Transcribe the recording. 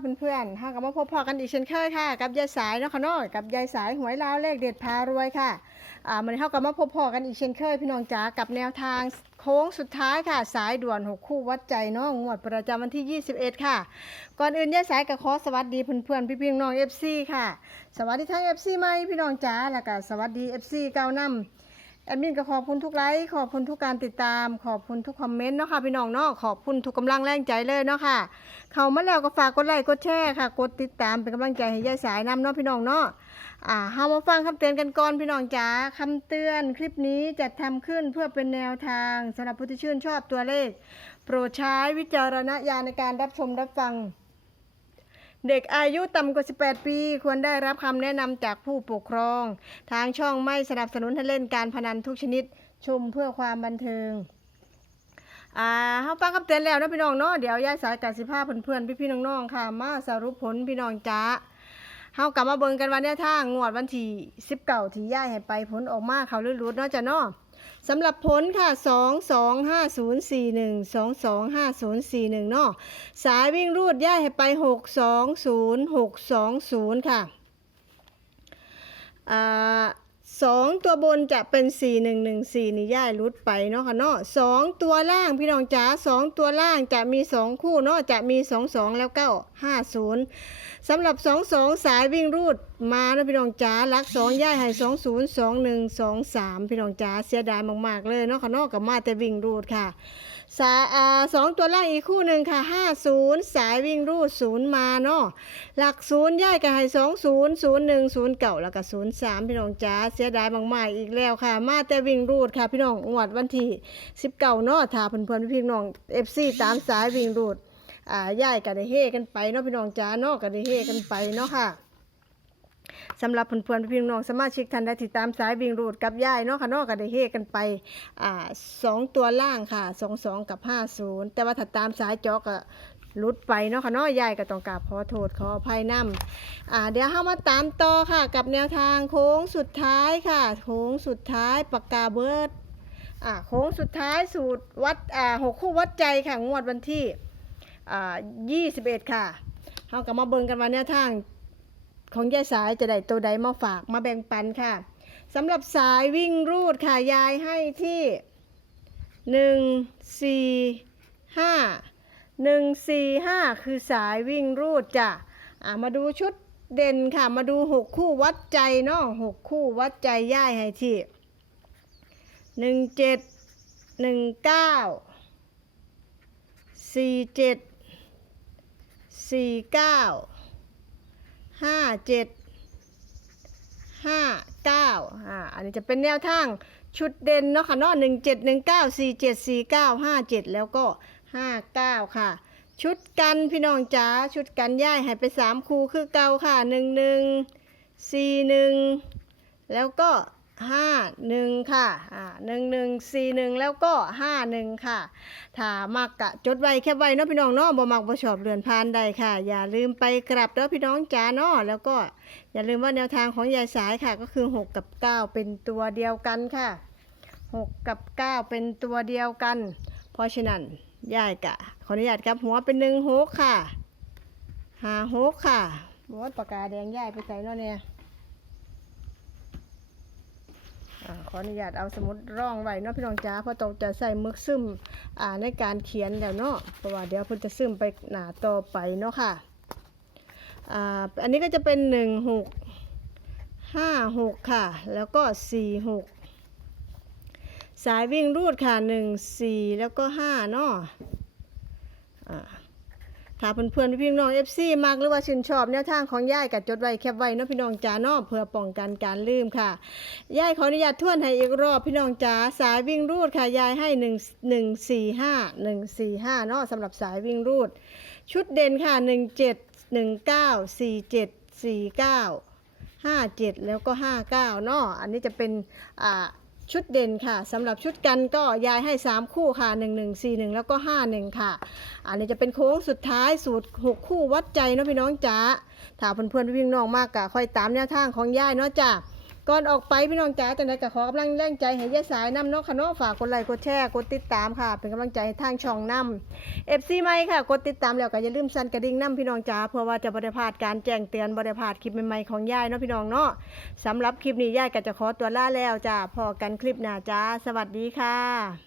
เพื่อนๆห้ากับมาพบพอกันอีกเช่นเคยค่ะ กับยายสายเนาะค่ะเนาะกับยายสายหวยลาวเลขเด็ดพารวยค่ะ อ่ามันเท่ากับมาพบพอกันอีกเช่นเคย พี่น้องจ๋ากับแนวทางโค้งสุดท้ายค่ะ สายด่วนหกคู่วัดใจเนาะงวดประจำวันที่ 21 ค่ะ ก่อนอื่นยายสายกับขอสวัสดีเพื่อนๆพี่ๆน้องเอฟซีค่ะ สวัสดีทั้งเอฟซีใหม่พี่น้องจ๋าแล้วก็สวัสดีเอฟซีเก้านํ แอดมินก็ขอบคุณทุกไลค์ขอบคุณทุกการติดตาม ขอบคุณทุกคอมเมนต์เนาะค่ะพี่น้องเนาะขอบคุณทุกกำลังแรงใจเลยเนาะค่ะ เข้ามาแล้วก็ฝากกดไลค์กดแชร์ค่ะ กดติดตามเป็นกำลังใจให้ยายสายนำเนาะพี่น้องเนาะอ่าเฮามาฟังคำเตือนกันก่อนพี่น้องจ๋าคำเตือนคลิปนี้จัดทำขึ้นเพื่อเป็นแนวทางสำหรับผู้ที่ชื่นชอบตัวเลข โปรดใช้วิจารณญาณในการรับชมรับฟัง เด็กอายุต่ำกว่า 18 ปี ควรได้รับคำแนะนำจากผู้ปกครอง ทางช่องไม่สนับสนุนให้เล่นการพนันทุกชนิด ชมเพื่อความบันเทิง อ่าเฮาฟังคำเตือนแล้วนะพี่น้องเนาะ เดี๋ยวยายสายกับสิภาพเพื่อนๆ พี่ๆน้องๆ ค่ะ มาสรุปผลพี่น้องจ้าเฮากลับมาเบิ่งกันวันนี้ยทางวดวันที่19ที่ย่ายให้ไปผลออกมาเขาลื่นรุดเนาะจ้ะเนาะ สำหรับผลค่ะ 2 2 5 0 4 1 2 2 5 0 4 1เนาะสายวิ่งรูดย่ายให้ไป 6 2 0 6 2 0 ค่ะอ่าสองตัวบนจะเป็นสี่หนึ่งหนึ่งสี่นี่ย่ายรุดไปเนาะค่ะเนาะสองตัวล่างพี่น้องจ๋าสองตัวล่างจะมีสองคู่เนาะจะมีสองสองแล้วก็ห้าศูนย์สำหรับสองสองสายวิ่งรูดมานะพี่น้องจ๋าลักสองย่ายให้สองศูนย์สองหนึ่งสองสามพี่น้องจ๋าเสียดายมาก ๆ เลยเนาะค่ะนาะกับมาแต่วิ่งรูดค่ะสาอ่าสองตัวล่างอีกคู่หนึ่งค่ะห้าศูนย์สายวิ่งรูดศูนย์มาเนาะหลักศูนย์ย่ายกับให้สองศูนย์ศูนย์หนึ่งศูนย์เก่าแล้วก็ศูนย์สามพี่น้องจ้าเสียดายมากๆอีกแล้วค่ะ มาแต่วิ่งรูดค่ะพี่น้องงวดวันที่สิบเก้าเนาะถ้าเพื่อนๆพี่น้องเอฟซีตามสายวิ่งรูดอ่าย่ายกันได้เฮกันไปเนาะพี่น้องจ้าเนาะกันได้เฮกันไปเนาะค่ะ สำหรับเพื่อนๆพี่น้องสมาชิกท่านใดที่ตามสายวิ่งรูดกับย่ายเนาะค่ะเนาะกันได้เฮกันไปอ่าสองตัวล่างค่ะสองสองกับห้าศูนย์แต่ว่าถ้าตามสายจอกอะลุดไปเนาะค่ะเนาะยายก็ต้องกราบขอโทษขออภัยนำอ่าเดี๋ยวเรามาตามต่อค่ะ กับแนวทางโค้งสุดท้ายค่ะ โค้งสุดท้ายปากกาเบิร์ดอ่าโค้งสุดท้ายสูตรวัดอ่าหกคู่วัดใจค่ะงวดวันที่อ่ายี่สิบเอ็ดค่ะเรากลับมาเบิ่งกันว่าแนวทาง ของยายสายจะได้ตัวใดมาฝากมาแบ่งปันค่ะสำหรับสายวิ่งรูดค่ะยายให้ที่หนึ่งสี่ห้าหนึ่งสี่ห้าคือสายวิ่งรูดจ้ะอ่ามาดูชุดเด่นค่ะมาดูหกคู่วัดใจเนาะหกคู่วัดใจย่ายให้ที่หนึ่งเจ็ดหนึ่งเก้าสี่เจ็ดสี่เก้า ห้าเจ็ดห้าเก้าอ่าอันนี้จะเป็นแนวทางชุดเด่นเนาะค่ะเนาะหนึ่งเจ็ดหนึ่งเก้าสี่เจ็ดสี่เก้าห้าเจ็ดแล้วก็ห้าเก้าค่ะ ชุดกันพี่น้องจ๋าชุดกันย่ายหายไปสามคูคือเก่าค่ะหนึ่งหนึ่งสี่หนึ่งแล้วก็ ห้าหนึ่งค่ะอ่าหนึ่งหนึ่งสี่หนึ่งแล้วก็ห้าหนึ่งค่ะ ถ้ามักกะจดไว้แค่ไว้เนาะพี่น้องเนาะบ่มักบ่ชอบเรือนพานใดค่ะ อย่าลืมไปกลับเด้อพี่น้องจ๋าเนาะแล้วก็อย่าลืมว่าแนวทางของยายสายค่ะก็คือหกกับเก้าเป็นตัวเดียวกันค่ะหกกับเก้าเป็นตัวเดียวกัน เพราะฉะนั้นยายกะขออนุญาตครับหัวเป็นหนึ่งหกค่ะหาหกค่ะบอสปากกาแดงยายไปใส่เนาะเนี่ย อ่าขออนุญาตเอาสมุดร่องไว้เนาะพี่น้องจ้าเพราะต้องจะใส่มึกซึมอ่าในการเขียนแล้วเนาะเพราะว่าเดี๋ยวเพิ่นจะซึมไปหนาต่อไปเนาะค่ะอ่าอันนี้ก็จะเป็นหนึ่งหกห้าหกค่ะ แล้วก็สี่หกสายวิ่งรูดค่ะหนึ่งสี่แล้วก็ห้าเนาะอ่า ถ้าเพื่อนๆพี่น้องเอฟซีมากหรือว่าชื่นชอบแนวทางของย่ายกับจดไว้แคปไว้เนาะพี่น้องจ๋าเนาะเพื่อป้องกันการลืมค่ะย่ายขออนุญาตทวนให้อีกรอบพี่น้องจ๋าสายวิ่งรูดค่ะยายให้หนึ่งหนึ่งสี่ห้าหนึ่งสี่ห้าเนาะสำหรับสายวิ่งรูด ชุดเด่นค่ะหนึ่งเจ็ดหนึ่งเก้าสี่เจ็ดสี่เก้าห้าเจ็ดแล้วก็ห้าเก้าเนาะอันนี้จะเป็นอ่า ชุดเด่นค่ะสำหรับชุดกันก็ยายให้ 3 คู่ค่ะ 1 1 4 1 แล้วก็ 5 1 ค่ะ อันนี้จะเป็นโค้งสุดท้ายสูตร 6 คู่วัดใจเนาะพี่น้องจ๋าถ้าเพื่อนๆพี่น้องมากกะค่อยตามแนวทางของยายเนาะจ้า ก่อนออกไปพี่น้องจ๋าจังไดก็ขอกำลังแรงใจให้ยายสายนำนาะค่ะเนอฝากกดไลค์กดแชร์กดติดตามค่ะ เป็นกำลังใจให้ทางช่องนำ FC ใหม่ค่ะ กดติดตามแล้วก็อย่าลืมสั่นกระดิ่งนำพี่น้องจ๋าเพื่อว่าจะบริพลาดการแจ้งเตือนบริพลาดคลิปใหม่ๆของยายเนาะพี่น้องเนาะสำหรับคลิปนี้ยายก็จะขอตัวลาแล้วจ้าพอกันคลิปหน้าจ้าสวัสดีค่ะ